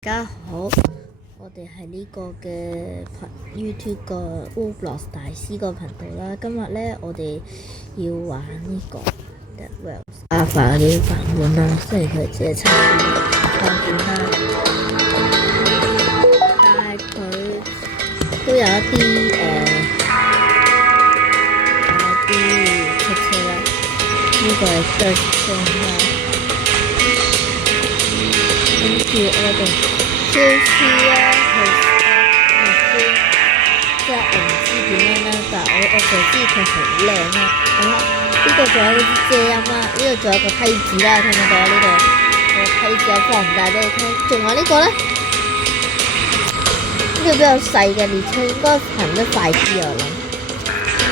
大家好，我哋係呢個嘅YouTube 個 Roblox 大師個頻道啦。今日咧，我哋要玩呢個 Dead Cells Alpha 嘅版本啦，雖然佢只係測試版本啦，但係佢都有一啲出車啦。呢個係 Dirt 車啦，跟住我哋。超市啊，即係我唔知點樣啦，但係我就知佢好靚啦。呢個仲有嗰支遮陰啦，呢度仲有個梯子啦，睇唔睇到啊？呢度個梯子我放唔大俾你聽。仲有呢個咧，呢個比較細嘅列車應該行得快啲啊，我諗。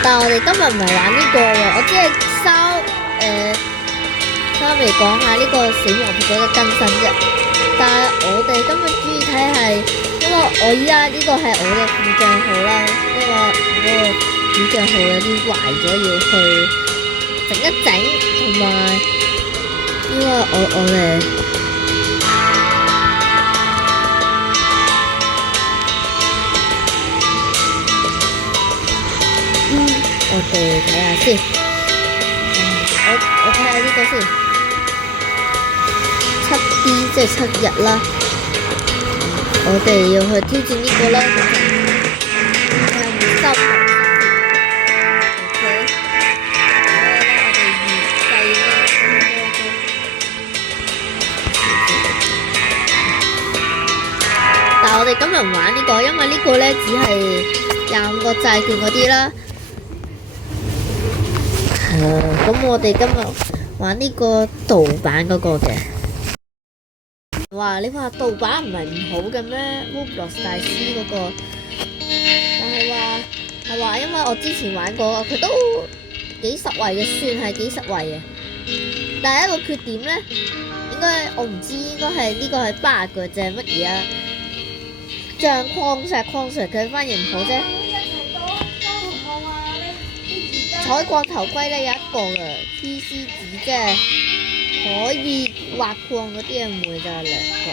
但係我哋今日唔係玩呢個喎，我只係稍微講下呢個死亡鐵軌嘅更新啫。但係我哋今日主要睇係，因為我依家呢個係我嘅副賬號啦，因為我個主賬號有啲壞咗，要去整一整，同埋因為我哋睇下先，我睇下呢個先。7D 即係7日啦，我哋要去挑戰呢個啦，收頭，OK，但係我哋今日唔玩呢個，因為呢個咧只係25個債券嗰啲啦。咁我哋今日玩呢個盜版嗰個嘅。哇！你話盜版唔係唔好嘅咩 ？Roblox 大師嗰個，但係話，因為我之前玩過，佢都幾實惠嘅，算係幾實惠嘅。但係一個缺點咧，應該我唔知，應該係呢個係 bug 嘅啫，乜嘢啊？像礦石佢翻譯唔好啫。採礦頭盔咧有一個嘅 PC 紙啫。可以挖礦嗰啲嘢唔會就係2個，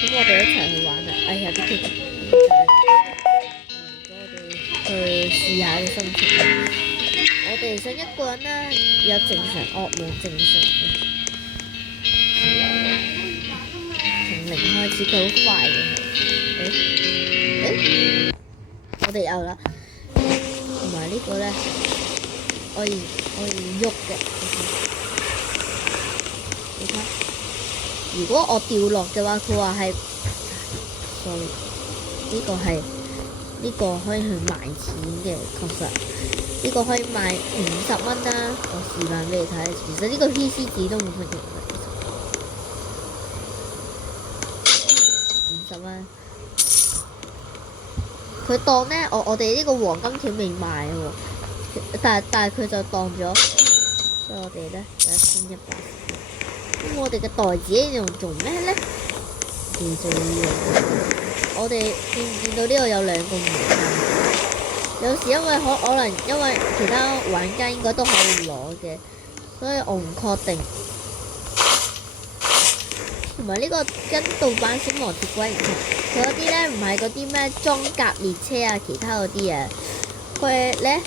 咁我哋一齊去玩啦！哎呀啲劇情，我哋去試下嘅心情。我哋想一個人啦，有正常惡冇正常嘅，從0開始佢好快嘅，我哋有啦，同埋呢個咧。可以喐嘅，你睇，如果我掉落嘅話，佢話係 ，sorry，呢個可以去賣錢嘅，確實，呢個可以賣50蚊啦。我示範俾你睇，其實呢個 PC 紙都冇乜用嘅，50蚊。佢當咧，我哋呢個黃金條未賣喎。但係佢就當咗，所以我哋咧有1100。咁我哋嘅袋子用做咩咧？叫做我哋見到呢度有2個門檻，有時因為可能因為其他玩家應該都可以攞嘅，所以我唔確定。同埋呢個跟盜版死亡鐵軌唔同，佢嗰啲咧唔係嗰啲咩裝甲列車啊，其他嗰啲啊，佢咧。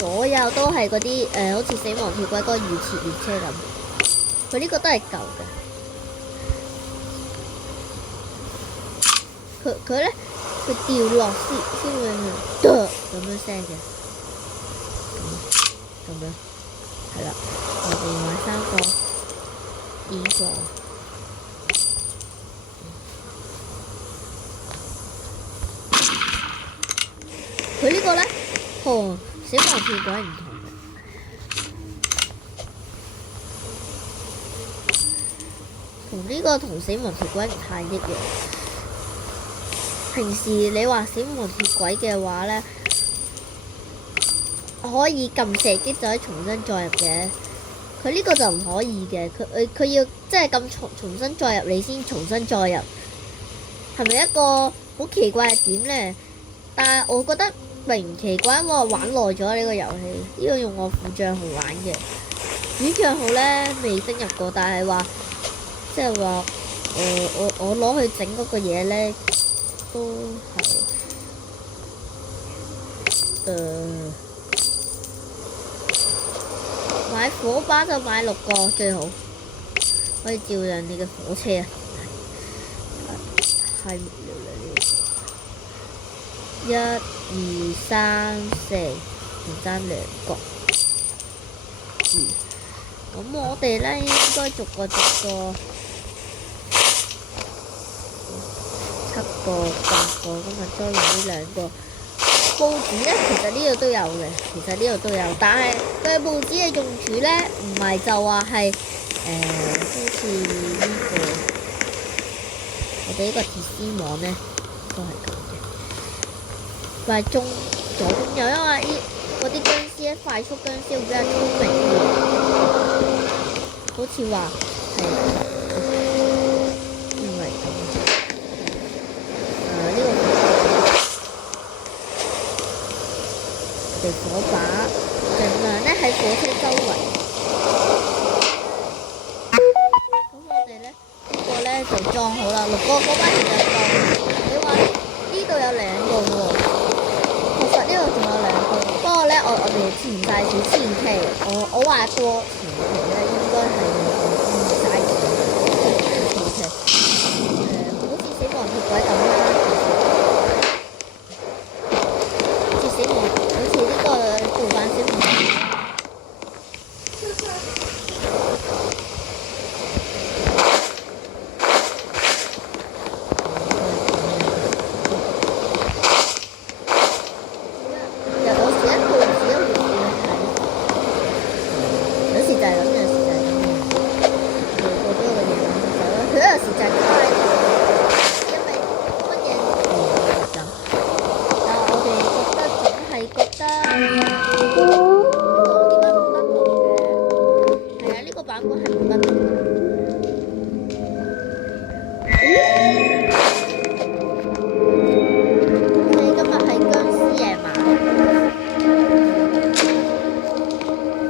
所有都係嗰啲好似死亡鐵軌嗰個預設列車咁，佢呢個都係舊嘅。佢咧，佢掉落先會咁樣聲嘅，咁樣係啦。我哋買3個呢個，佢呢個咧，死亡鐵軌唔同嘅，同死亡鐵軌唔太一樣。平時你話死亡鐵軌嘅話咧，可以撳射擊就可以重新再入嘅。佢呢個就唔可以嘅，佢要即係撳重新再入你先重新再入，係咪一個好奇怪嘅點咧？但係我覺得。並唔奇怪，因為我玩耐咗呢個遊戲，呢個用我副賬號玩嘅，主賬號咧未登入過，但係話即係話我攞去整嗰個嘢咧，都係買火把就買6個最好，可以照亮你嘅火車啊！太無聊啦呢個，1、2、3、4，仲爭2個。咁我哋咧應該逐個7個、8個，咁啊再用呢2個報紙咧。其實呢度都有嘅，但係佢嘅報紙嘅用處咧，唔係就話係好似呢個我哋呢個鐵絲網咧，都係咁嘅。但係左中右，因為嗰啲僵屍咧，快速僵屍會比較聰明啲，好似話係因為咁。呢個我哋火把盡量咧喺火車周圍。咁我哋咧呢個咧就裝好啦。6個嗰班其實就你話呢度有2個喎，其實呢度仲有2個。不過咧我哋填晒少前期，我話過前期咧應該係填晒前期，好似死亡鐵軌咁啦。好似呢個導彈小朋友，有時一回事一回事去睇，有時就係咁，有時就係咁。過咗個夜晚就走啦。佢有時就係開，因為乜嘢就，但係我哋覺得總係覺得。呢個版本係冇得動嘅。我哋今日係僵屍夜晚，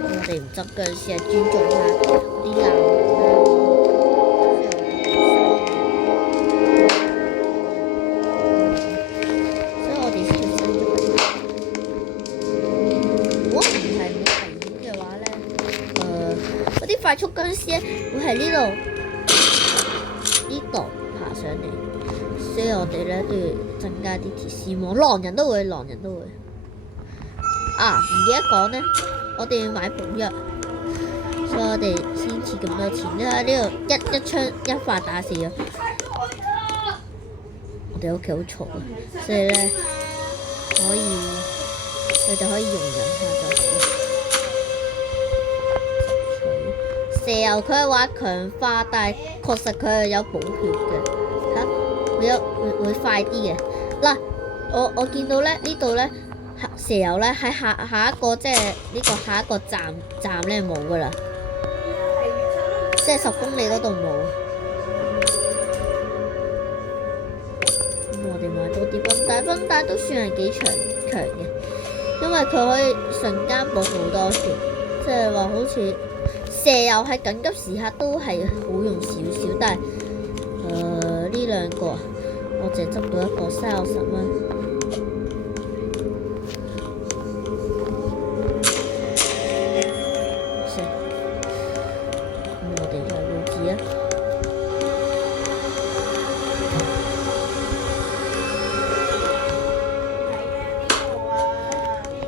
我哋唔執僵屍，係尊重下啲男人。所以我哋先要升咗。如果唔係冇危險嘅話咧，嗰啲快速僵屍咧會喺呢度爬上嚟，所以我哋咧都要增加啲鐵絲網。狼人都會啊！唔記得講咧，我哋要買補藥，所以我哋先至咁多錢啦。呢度一槍一發打死咗。我哋屋企好嘈啊，所以咧佢就可以容忍下就好。蛇油佢係話強化，但係確實佢係有補血嘅，會快啲嘅。嗱，我見到咧呢度咧蛇油咧喺下一個即係呢個下一個站咧冇噶啦，即係10公里嗰度冇。咁我哋買多啲繃帶都算係幾強嘅，因為佢可以瞬間補好多血，即係話好似。蛇油係緊急時刻都係好用少少，但係呢2個我淨係執到1個30蚊。咁我哋有報紙啊？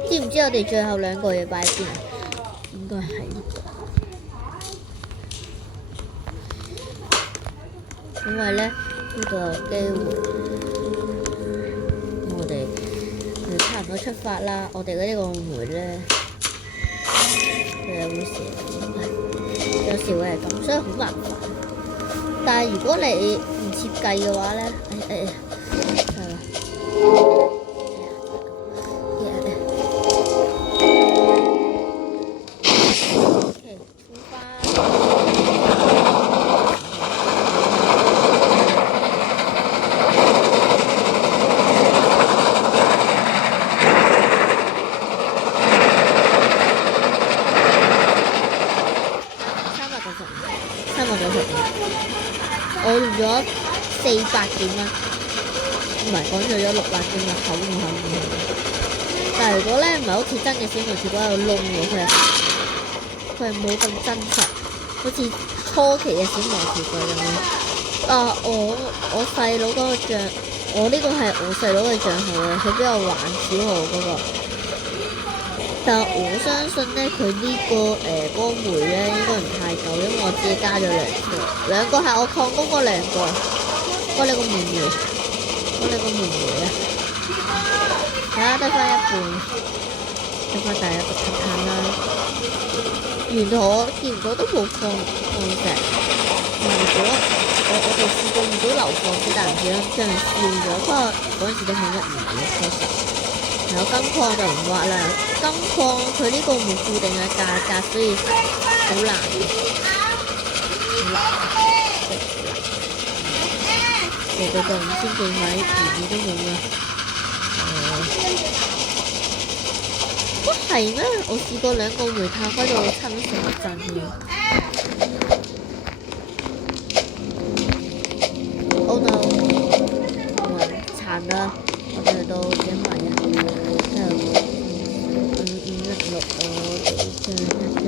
知唔知我哋最後2個嘢擺喺邊？應該係呢度。因為咧呢個有機會，我哋差唔多出發啦。我哋呢個門咧，佢會有時會係咁，所以好麻煩。但係如果你唔設計嘅話咧，係啦。390我用咗400幾蚊，唔係講錯咗600幾蚊，口誤口誤。但係如果咧唔係好似真嘅小毛鐵嗰有窿喎，佢係冇咁真實，好似初期嘅小毛鐵咁樣。啊，我細佬嗰個帳，我呢個係我細佬嘅帳號啊，佢比較玩小號嗰個。但我相信咧，佢呢個嗰個煤咧應該唔太夠，因為我只係加咗2個係我礦工嗰2個。幫你個妹妹，幫你個妹妹啊！睇下得翻一半，得翻第一個探探啦。沿途我見唔到都冇礦石。如果我哋試過遇到流放子彈子啦，將佢燒咗，不過嗰陣時都冇乜意義確實。有金礦就唔挖啦，金礦佢呢個冇固定嘅價格，所以好難。嚟到就5000幾米，連都冇啦。係咩？我試過2個煤炭開到差唔多成個陣添。Oh no！ 殘啦！我哋去到幾米啊？556，我哋張一張。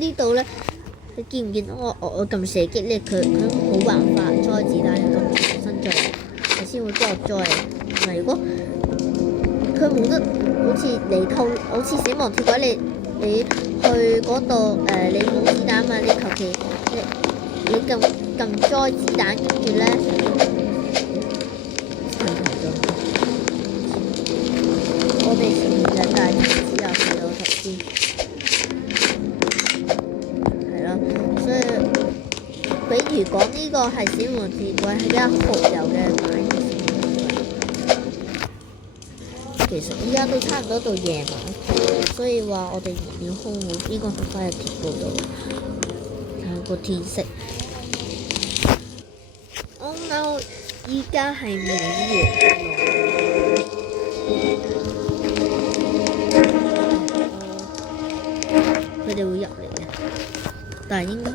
呢度咧，你見唔見到我撳射擊咧？佢冇辦法載子彈，要咁重新載，佢先會幫我載。唔係如果佢冇得好似嚟套，好似死亡鐵軌你去嗰度你冇子彈嘛？你求其你撳載子彈，跟住咧我哋前面嘅大鐵只有睇到頭先。比如講呢個係小毛鐵軌，係比較酷油嘅版嘅小毛鐵軌。其實依家都差唔多到夜晚，所以話我哋燃料空好應該翻去鐵路度睇下個天色。Oh no！ 依家係滿月。佢哋會入嚟嘅，但係應該。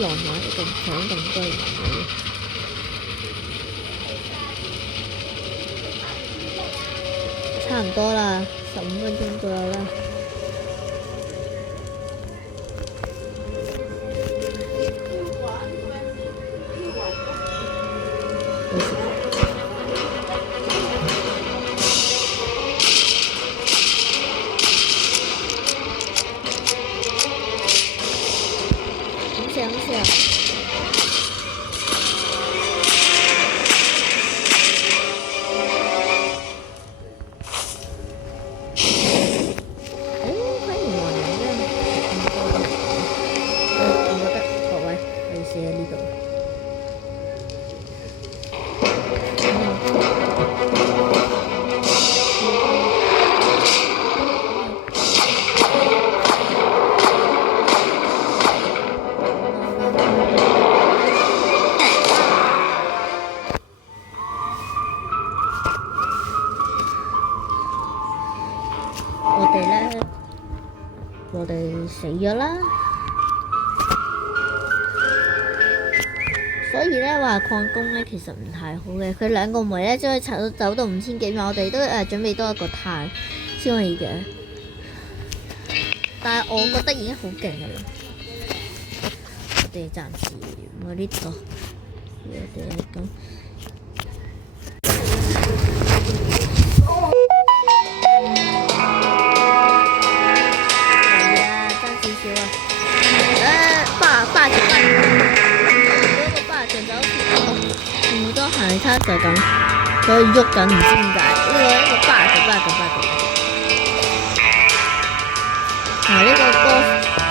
浪漫咁搶咁多人，差唔多啦，15分鐘左右啦。哋死咗啦。所以咧話礦工咧其實唔太好嘅，佢2個煤咧將佢拆到走到5000幾米，我哋都準備多一個碳先可以嘅。但係我覺得已經好勁㗎啦。我哋暫時冇呢度，我哋咁。你睇就咁，佢喐緊，唔知點解呢個一個巴嘅。呢個歌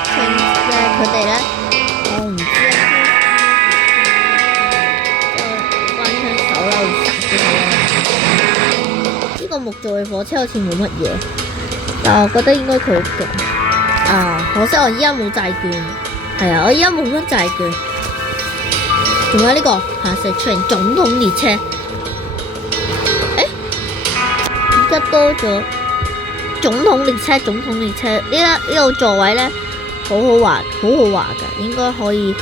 唱嘅佢哋咧，我唔知就關槍手啦，會殺死佢。呢個木造嘅火車好似冇乜嘢，但係我覺得應該佢好勁啊！可惜我依家冇債券，係啊，我依家冇乜債券。仲有呢個下石出現總統列車，而家多咗總統列車呢個座位咧，好好滑㗎，應該可以。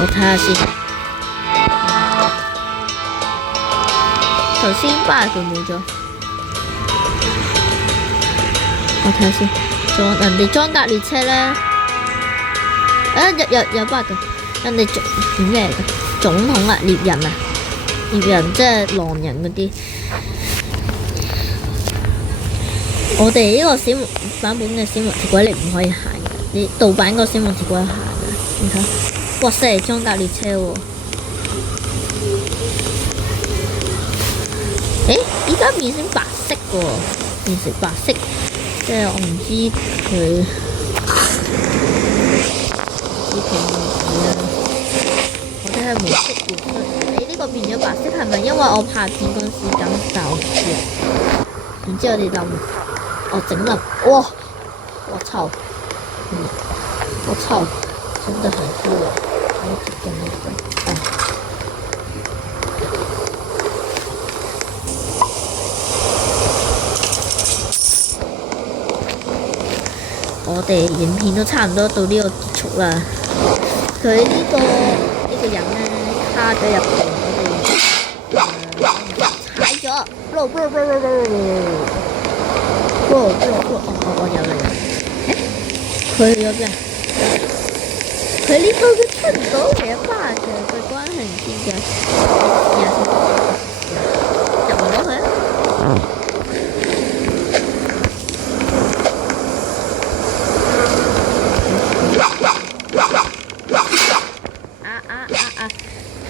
我睇下先，頭先巴佢冇咗，我睇下先，人哋裝甲列車咧，有巴㗎。人哋做咩嚟㗎？總統啊，獵人即係狼人嗰啲。我哋呢個小版本嘅小木鐵軌你唔可以行嘅，你盜版個小木鐵軌行嘅。你睇，哇塞，裝甲列車喎！依家變成白色嘅喎，變成白色，即係我唔知佢係無色換色，你呢個變咗白色係咪因為我拍片嗰陣時咁就知啊？然之後你諗，我整啦，哇！我操！真的很酷啊！我接近那個，我哋影片都差唔多到呢個結束啦。佢呢個人咧卡咗入邊，我哋踩咗，我有啦，佢去咗邊？佢呢個都出唔到嘅巴嘅，佢關係唔知嘅，入唔到去啊！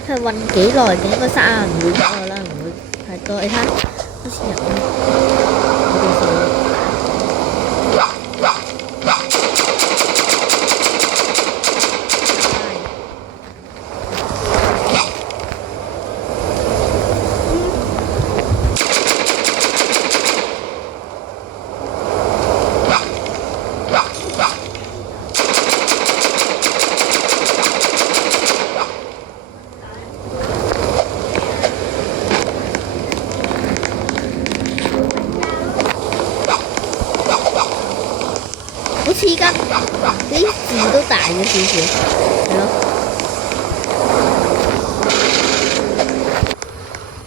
佢運幾耐嘅？應該3秒左右啦，唔會太多。你睇，好似入咗。好似依家啲字都大咗少少，係咯，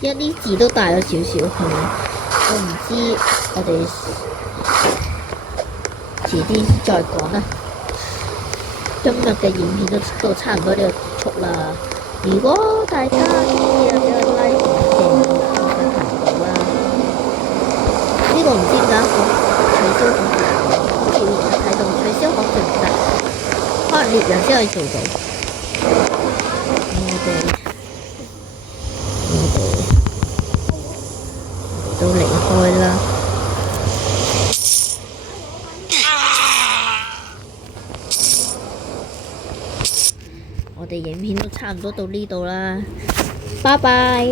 一啲字都大咗少少，係咪？我唔知，我哋遲啲再講啦。今日嘅影片都差唔多呢個結束啦。如果大家中意啊，俾個 like 同訂閱我嘅頻道啦。呢個唔知點解取消咗。睇到取消好似唔得，可能獵人先可以做到。我哋都離開啦。我哋影片都差唔多到呢度啦，拜拜。